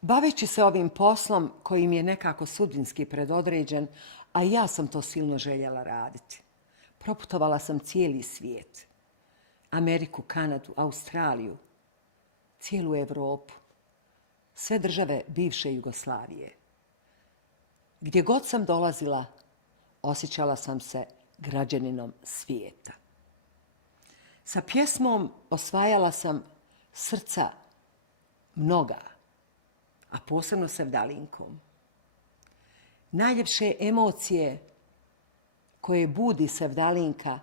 Baveći se ovim poslom koji mi je nekako sudbinski predodređen, a ja sam to silno željela raditi. Proputovala sam cijeli svijet. Ameriku, Kanadu, Australiju, cijelu Evropu, sve države bivše Jugoslavije. Gdje god sam dolazila, osjećala sam se građaninom svijeta. Sa pjesmom osvajala sam srca mnoga, a posebno sevdalinkom. Najljepše emocije koje budi sevdalinka,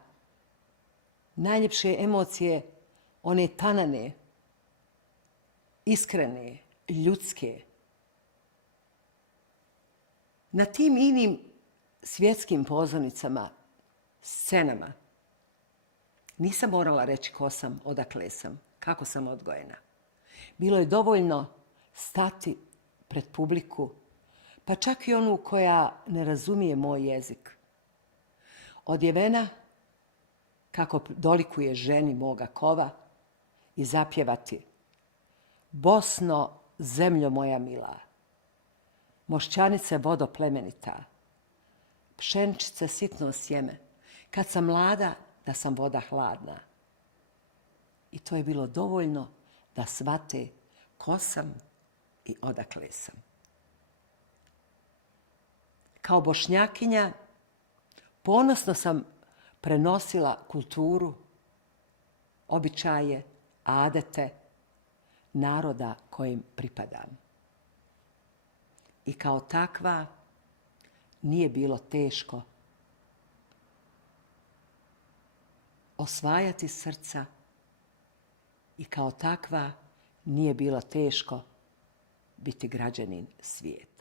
najljepše emocije, one tanane, iskrene, ljudske. Na tim inim svjetskim pozornicama, scenama, nisam morala reći ko sam, odakle sam, kako sam odgojena. Bilo je dovoljno stati pred publiku, pa čak i onu koja ne razumije moj jezik. Odjevena, kako dolikuje ženi moga kova, i zapjevati: Bosno, zemljo moja mila, mošćanice vodo plemenita, pšenčice sitno sjeme, kad sam mlada da sam voda hladna. I to je bilo dovoljno da shvate ko sam i odakle sam. Kao Bošnjakinja ponosno sam prenosila kulturu, običaje, adete naroda kojem pripadam. I kao takva nije bilo teško osvajati srca i kao takva nije bilo teško biti građanin svijeta.